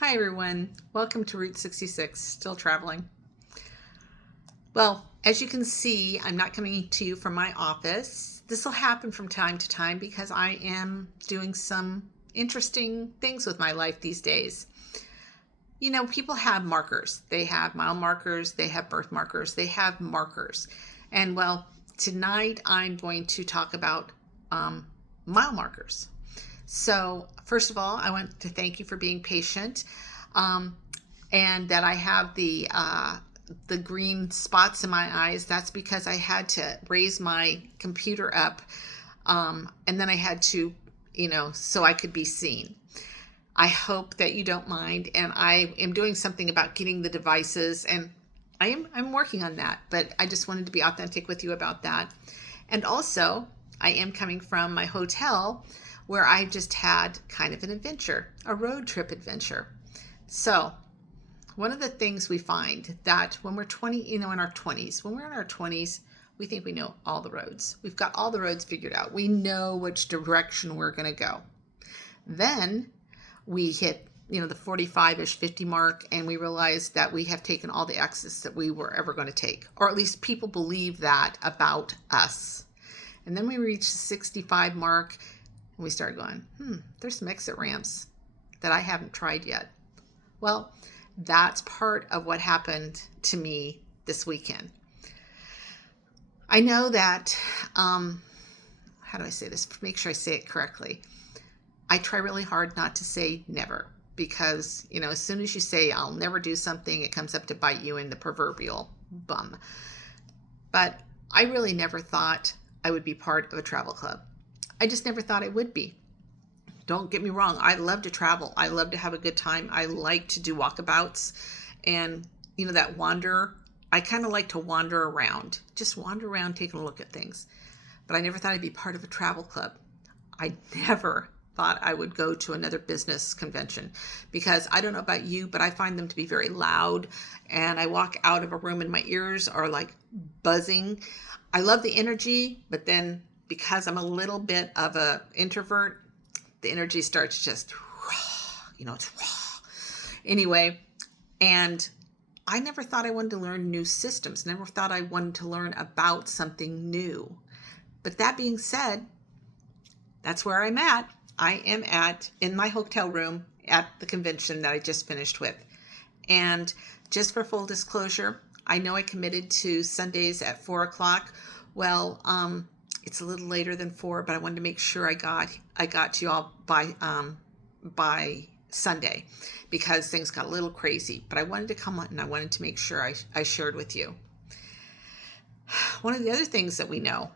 Hi everyone, welcome to Route 66, still traveling. Well, as you can see, I'm not coming to you from my office. This will happen from time to time because I am doing some interesting things with my life these days. You know, people have markers. They have mile markers, they have birth markers, they have markers. And well, tonight I'm going to talk about mile markers. So, first of all, I want to thank you for being patient, um, and that I have the green spots in my eyes. That's because I had to raise my computer up, and then I had to, so I could be seen. I hope that you don't mind, and I am doing something about getting the devices, and I'm working on that. But I just wanted to be authentic with you about that, and also I am coming from my hotel where I just had kind of an adventure, a road trip adventure. So, one of the things we find that when we're 20, in our 20s, when we're in our 20s, we think we know all the roads. We've got all the roads figured out. We know which direction we're going to go. Then we hit, the 45-ish, 50 mark, and we realize that we have taken all the exits that we were ever going to take, or at least people believe that about us. And then we reach the 65 mark, and we start going, there's some exit ramps that I haven't tried yet. Well, that's part of what happened to me this weekend. I know that, how do I say this? Make sure I say it correctly. I try really hard not to say never, because, as soon as you say I'll never do something, it comes up to bite you in the proverbial bum. But I really never thought I would be part of a travel club. I just never thought I would be. Don't get me wrong. I love to travel. I love to have a good time. I like to do walkabouts and, that wander. I kind of like to wander around, just wander around, taking a look at things. But I never thought I'd be part of a travel club. I never thought I would go to another business convention, because I don't know about you, but I find them to be very loud, and I walk out of a room and my ears are like buzzing. I love the energy, but then because I'm a little bit of an introvert, the energy starts just, it's raw. Anyway, and I never thought I wanted to learn new systems, never thought I wanted to learn about something new. But that being said, that's where I'm at. I am in my hotel room at the convention that I just finished with. And just for full disclosure, I know I committed to Sundays at 4:00. Well, it's a little later than 4, but I wanted to make sure I got to you all by Sunday, because things got a little crazy. But I wanted to come on and I wanted to make sure I shared with you. One of the other things that we know,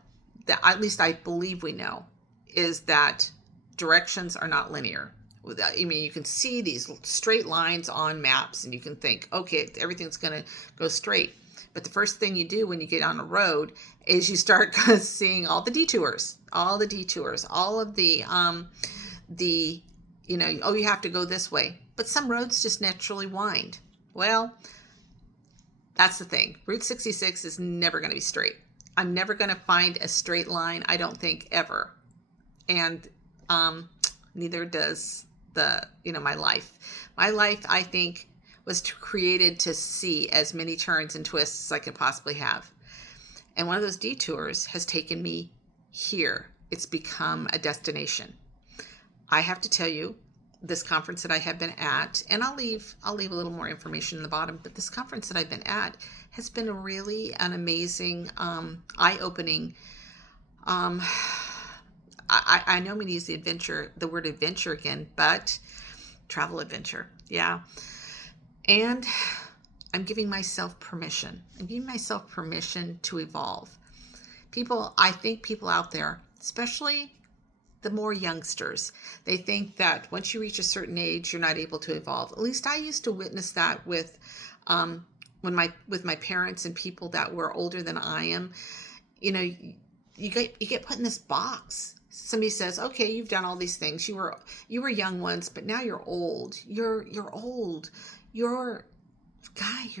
that at least I believe we know, is that directions are not linear. I mean, you can see these straight lines on maps and you can think, okay, everything's going to go straight. But the first thing you do when you get on a road is you start seeing all the detours, all of the, you have to go this way. But some roads just naturally wind. Well, that's the thing. Route 66 is never going to be straight. I'm never going to find a straight line, I don't think, ever. And neither does my life. My life, I think, was created to see as many turns and twists as I could possibly have. And one of those detours has taken me here. It's become a destination. I have to tell you, this conference that I have been at, and I'll leave a little more information in the bottom, but this conference that I've been at has been an amazing, eye-opening, I know I'm going to use the word adventure again, but travel adventure. Yeah. And I'm giving myself permission. I'm giving myself permission to evolve. I think people out there, especially the more youngsters, they think that once you reach a certain age, you're not able to evolve. At least I used to witness that with my parents and people that were older than I am. You get put in this box. Somebody says, okay, you've done all these things. You were young once, but now you're old. You're old. You're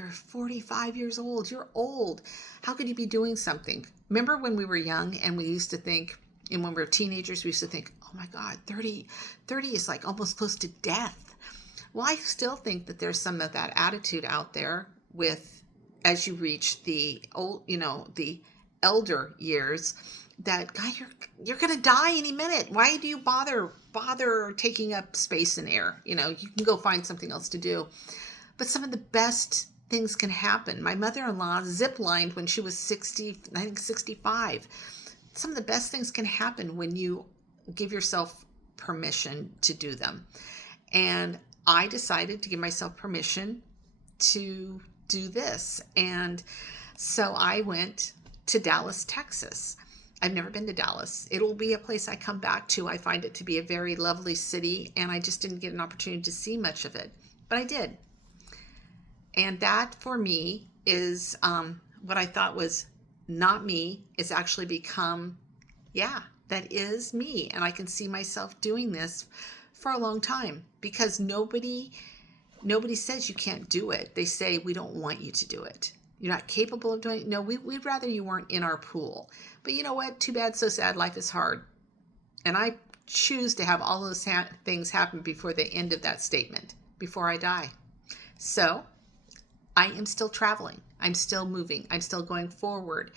45 years old. You're old. How could you be doing something? Remember when we were young and we used to think, and when we were teenagers, we used to think, oh my God, 30 is like almost close to death. Well, I still think that there's some of that attitude out there with as you reach the old, the elder years that God, you're going to die any minute. Why do you bother taking up space and air? You can go find something else to do. But some of the best things can happen. My mother-in-law zip-lined when she was 60, I think 65. Some of the best things can happen when you give yourself permission to do them. And I decided to give myself permission to do this. And so I went to Dallas, Texas. I've never been to Dallas. It'll be a place I come back to. I find it to be a very lovely city, and I just didn't get an opportunity to see much of it. But I did. And that for me is what I thought was not me. It's actually become, that is me. And I can see myself doing this for a long time because nobody says you can't do it. They say, we don't want you to do it. You're not capable of doing it. No, we'd rather you weren't in our pool. But you know what? Too bad, so sad. Life is hard. And I choose to have all those things happen before the end of that statement, before I die. So I am still traveling. I'm still moving. I'm still going forward.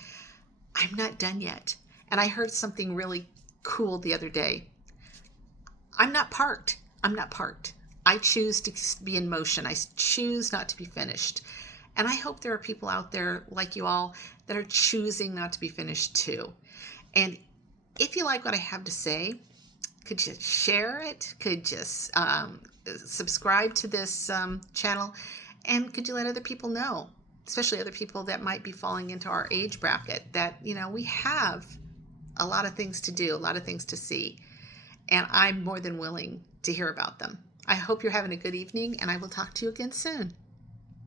I'm not done yet. And I heard something really cool the other day. I'm not parked. I choose to be in motion. I choose not to be finished. And I hope there are people out there like you all that are choosing not to be finished too. And if you like what I have to say, could you share it? Could you subscribe to this channel? And could you let other people know, especially other people that might be falling into our age bracket, that, we have a lot of things to do, a lot of things to see. And I'm more than willing to hear about them. I hope you're having a good evening, and I will talk to you again soon.